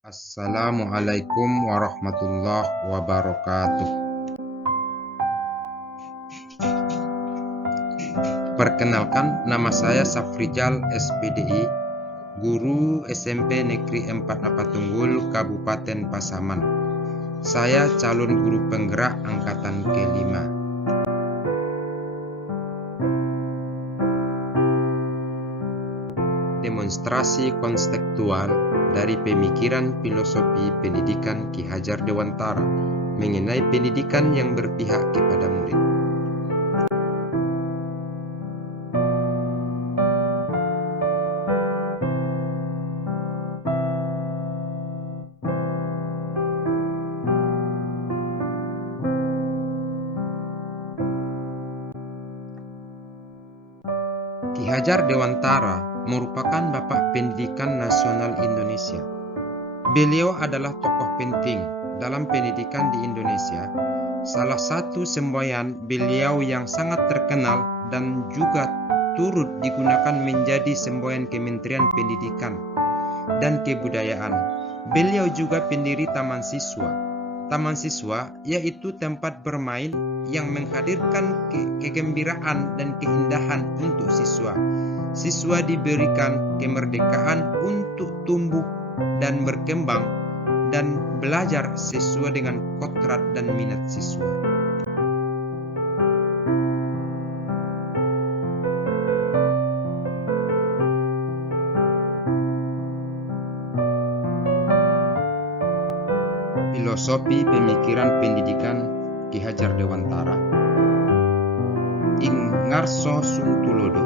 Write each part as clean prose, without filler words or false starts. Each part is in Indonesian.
Assalamualaikum warahmatullahi wabarakatuh. Perkenalkan, nama saya Safrijal SPDI, guru SMP Negeri 4 Apatunggul, Kabupaten Pasaman. Saya calon guru penggerak angkatan ke-5. Demonstrasi konseptual dari pemikiran filosofi pendidikan Ki Hajar Dewantara mengenai pendidikan yang berpihak kepada murid. Ki Hajar Dewantara merupakan Bapak Pendidikan Nasional Indonesia. Beliau adalah tokoh penting dalam pendidikan di Indonesia. Salah satu semboyan beliau yang sangat terkenal dan juga turut digunakan menjadi semboyan Kementerian Pendidikan dan Kebudayaan. Beliau juga pendiri Taman Siswa. Taman Siswa yaitu tempat bermain yang menghadirkan kegembiraan dan keindahan untuk siswa. Siswa diberikan kemerdekaan untuk tumbuh dan berkembang dan belajar sesuai dengan kodrat dan minat siswa. Filosofi pemikiran pendidikan Ki Hajar Dewantara. Ing ngarso sung tulodo,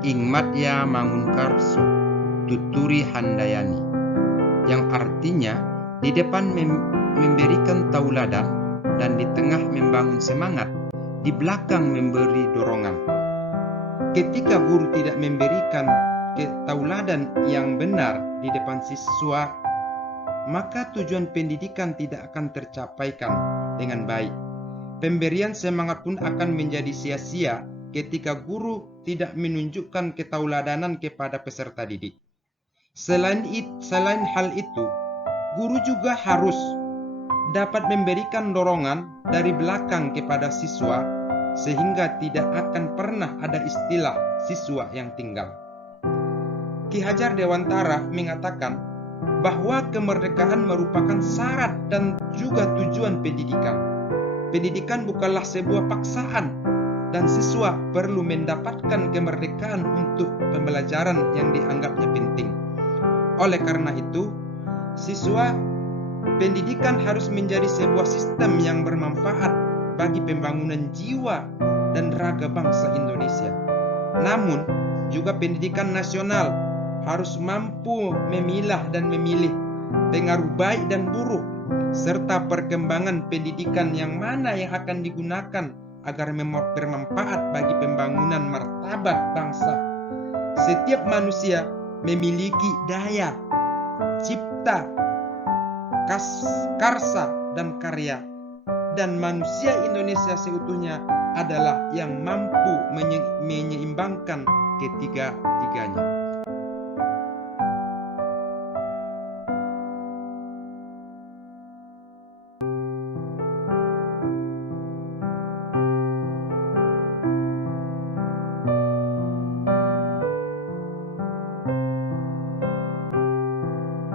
ing matya mangunkarso, tuturi handayani. Yang artinya di depan memberikan tauladan dan di tengah membangun semangat, di belakang memberi dorongan. Ketika guru tidak memberikan tauladan yang benar di depan siswa, maka tujuan pendidikan tidak akan tercapaikan dengan baik. Pemberian semangat pun akan menjadi sia-sia ketika guru tidak menunjukkan ketauladanan kepada peserta didik. Selain hal itu, guru juga harus dapat memberikan dorongan dari belakang kepada siswa sehingga tidak akan pernah ada istilah siswa yang tinggal. Ki Hajar Dewantara mengatakan bahwa kemerdekaan merupakan syarat dan juga tujuan pendidikan. Pendidikan bukanlah sebuah paksaan dan siswa perlu mendapatkan kemerdekaan untuk pembelajaran yang dianggapnya penting. Oleh karena itu, siswa pendidikan harus menjadi sebuah sistem yang bermanfaat bagi pembangunan jiwa dan raga bangsa Indonesia. Namun, juga pendidikan nasional harus mampu memilah dan memilih pengaruh baik dan buruk, serta perkembangan pendidikan yang mana yang akan digunakan agar bermanfaat bagi pembangunan martabat bangsa. Setiap manusia memiliki daya, cipta, karsa, dan karya. Dan manusia Indonesia seutuhnya adalah yang mampu menyeimbangkan ketiga-tiganya.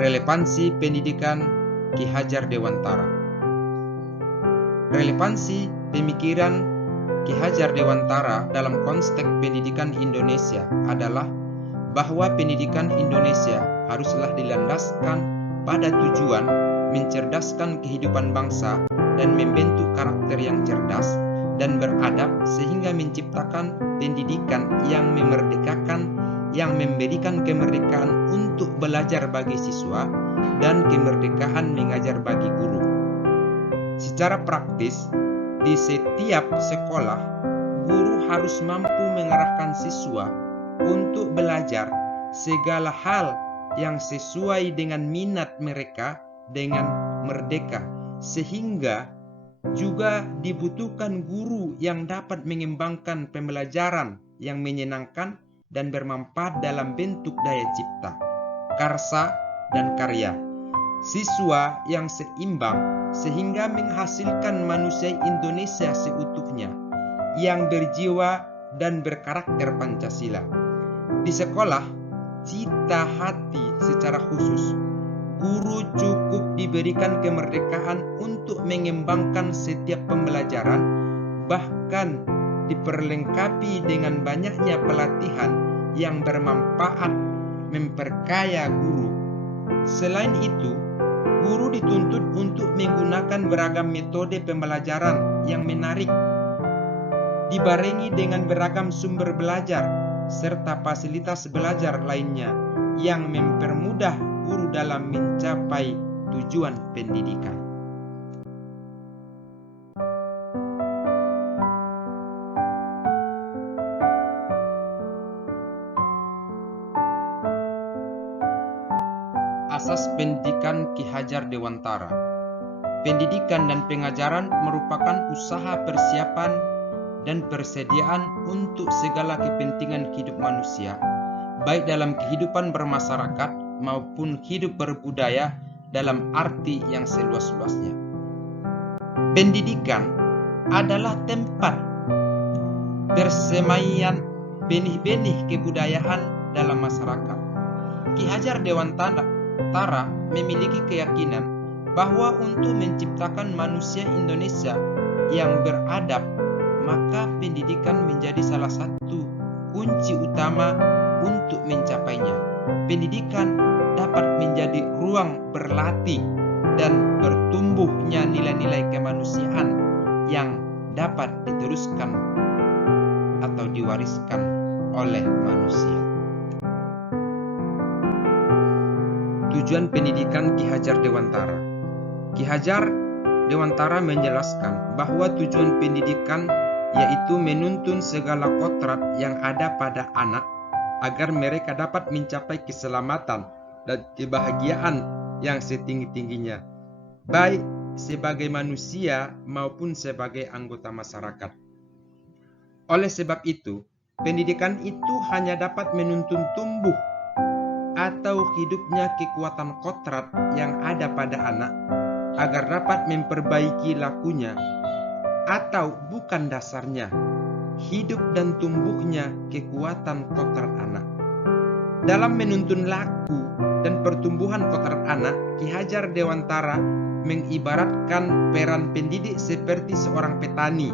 Relevansi pendidikan Ki Hajar Dewantara. Relevansi pemikiran Ki Hajar Dewantara dalam konteks pendidikan Indonesia adalah bahwa pendidikan Indonesia haruslah dilandaskan pada tujuan mencerdaskan kehidupan bangsa dan membentuk karakter yang cerdas dan beradab sehingga menciptakan pendidikan yang memerdekakan, yang memberikan kemerdekaan untuk belajar bagi siswa dan kemerdekaan mengajar bagi guru. Secara praktis, di setiap sekolah, guru harus mampu mengarahkan siswa untuk belajar segala hal yang sesuai dengan minat mereka dengan merdeka, sehingga juga dibutuhkan guru yang dapat mengembangkan pembelajaran yang menyenangkan dan bermanfaat dalam bentuk daya cipta, karsa, dan karya. siswa yang seimbang sehingga menghasilkan manusia Indonesia seutuhnya yang berjiwa dan berkarakter Pancasila. Di sekolah, cita hati secara khusus, guru cukup diberikan kemerdekaan untuk mengembangkan setiap pembelajaran, bahkan diperlengkapi dengan banyaknya pelatihan yang bermanfaat memperkaya guru. Selain itu, guru dituntut untuk menggunakan beragam metode pembelajaran yang menarik, dibarengi dengan beragam sumber belajar serta fasilitas belajar lainnya yang mempermudah guru dalam mencapai tujuan pendidikan. Asas pendidikan Ki Hajar Dewantara. Pendidikan dan pengajaran merupakan usaha persiapan dan persediaan untuk segala kepentingan hidup manusia, baik dalam kehidupan bermasyarakat maupun hidup berbudaya dalam arti yang seluas-luasnya. Pendidikan adalah tempat bersemaian benih-benih kebudayaan dalam masyarakat. Ki Hajar Dewantara memiliki keyakinan bahwa untuk menciptakan manusia Indonesia yang beradab, maka pendidikan menjadi salah satu kunci utama untuk mencapainya. Pendidikan dapat menjadi ruang berlatih dan bertumbuhnya nilai-nilai kemanusiaan yang dapat diteruskan atau diwariskan oleh manusia. Tujuan pendidikan Ki Hajar Dewantara. Ki Hajar Dewantara menjelaskan bahwa tujuan pendidikan yaitu menuntun segala kodrat yang ada pada anak agar mereka dapat mencapai keselamatan dan kebahagiaan yang setinggi-tingginya, baik sebagai manusia maupun sebagai anggota masyarakat. Oleh sebab itu, pendidikan itu hanya dapat menuntun tumbuh atau hidupnya kekuatan kodrat yang ada pada anak agar dapat memperbaiki lakunya, atau bukan dasarnya, hidup dan tumbuhnya kekuatan kodrat anak. Dalam menuntun laku dan pertumbuhan kodrat anak, Ki Hajar Dewantara mengibaratkan peran pendidik seperti seorang petani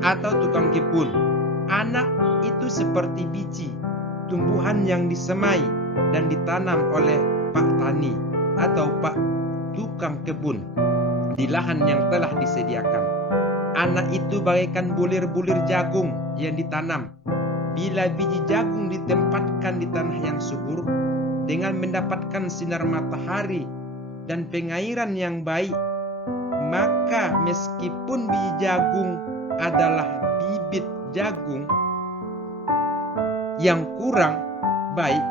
atau tukang kebun. Anak itu seperti biji, tumbuhan yang disemai dan ditanam oleh Pak Tani atau Pak Tukang Kebun di lahan yang telah disediakan. Anak itu bagaikan bulir-bulir jagung yang ditanam. Bila biji jagung ditempatkan di tanah yang subur dengan mendapatkan sinar matahari dan pengairan yang baik, maka meskipun biji jagung adalah bibit jagung yang kurang baik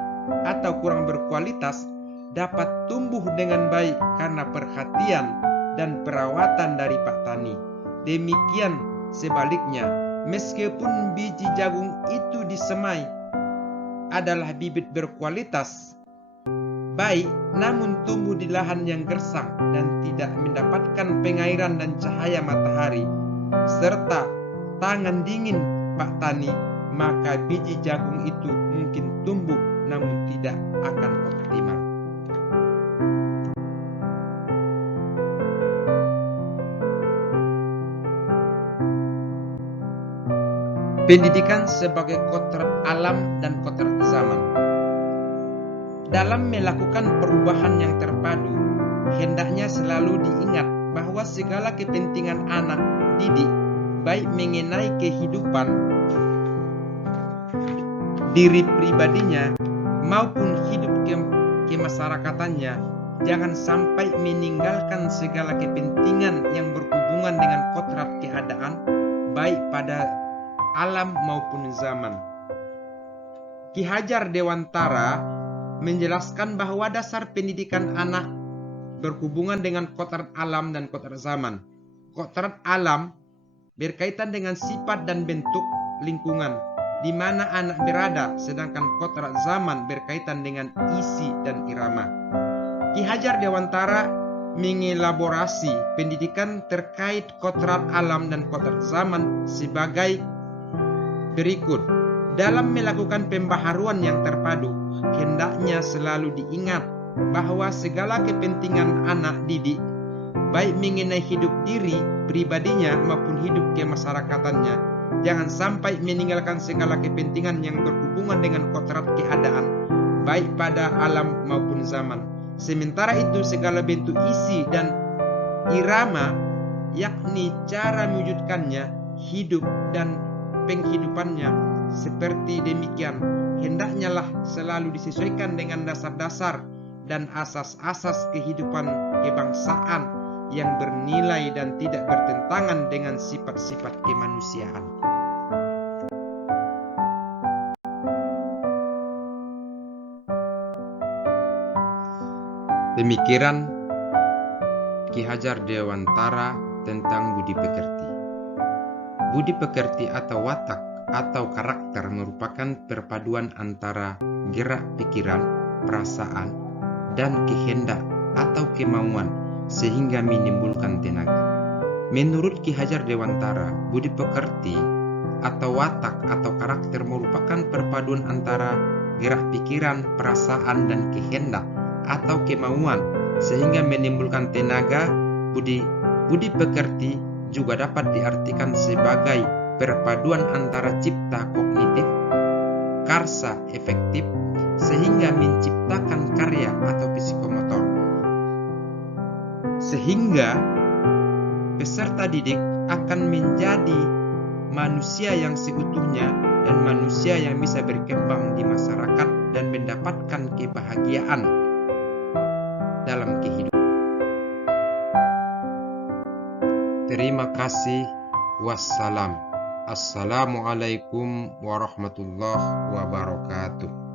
atau kurang berkualitas, dapat tumbuh dengan baik karena perhatian dan perawatan dari Pak Tani. Demikian sebaliknya, meskipun biji jagung itu disemai adalah bibit berkualitas baik, namun tumbuh di lahan yang gersang dan tidak mendapatkan pengairan dan cahaya matahari serta tangan dingin Pak Tani, maka biji jagung itu mungkin tumbuh namun tidak akan optimal. Pendidikan sebagai kodrat alam dan kodrat zaman. Dalam melakukan perubahan yang terpadu, hendaknya selalu diingat bahwa segala kepentingan anak didik, baik mengenai kehidupan diri pribadinya maupun hidup kemasyarakatannya, jangan sampai meninggalkan segala kepentingan yang berhubungan dengan kodrat keadaan, baik pada alam maupun zaman. Ki Hajar Dewantara menjelaskan bahwa dasar pendidikan anak berhubungan dengan kodrat alam dan kodrat zaman. Kodrat alam berkaitan dengan sifat dan bentuk lingkungan di mana anak berada, sedangkan kodrat zaman berkaitan dengan isi dan irama. Ki Hajar Dewantara mengelaborasi pendidikan terkait kodrat alam dan kodrat zaman sebagai berikut. Dalam melakukan pembaharuan yang terpadu, hendaknya selalu diingat bahwa segala kepentingan anak didik, baik mengenai hidup diri pribadinya maupun hidup kemasyarakatannya, jangan sampai meninggalkan segala kepentingan yang berhubungan dengan kodrat keadaan, baik pada alam maupun zaman. Sementara itu segala bentuk isi dan irama, yakni cara mewujudkannya, hidup dan penghidupannya seperti demikian, hendaknya lah selalu disesuaikan dengan dasar-dasar dan asas-asas kehidupan kebangsaan yang bernilai dan tidak bertentangan dengan sifat-sifat kemanusiaan. Pemikiran Ki Hajar Dewantara tentang budi pekerti. Budi pekerti atau watak atau karakter merupakan perpaduan antara gerak pikiran, perasaan, dan kehendak atau kemauan sehingga menimbulkan tenaga. Menurut Ki Hajar Dewantara, budi pekerti atau watak atau karakter merupakan perpaduan antara gerak pikiran, perasaan, dan kehendak atau kemauan sehingga menimbulkan tenaga. Budi pekerti juga dapat diartikan sebagai perpaduan antara cipta kognitif, karsa efektif, sehingga menciptakan karya atau psikomotor. Sehingga peserta didik akan menjadi manusia yang seutuhnya dan manusia yang bisa berkembang di masyarakat dan mendapatkan kebahagiaan dalam kehidupan. Terima kasih. Wassalam. Assalamualaikum warahmatullahi wabarakatuh.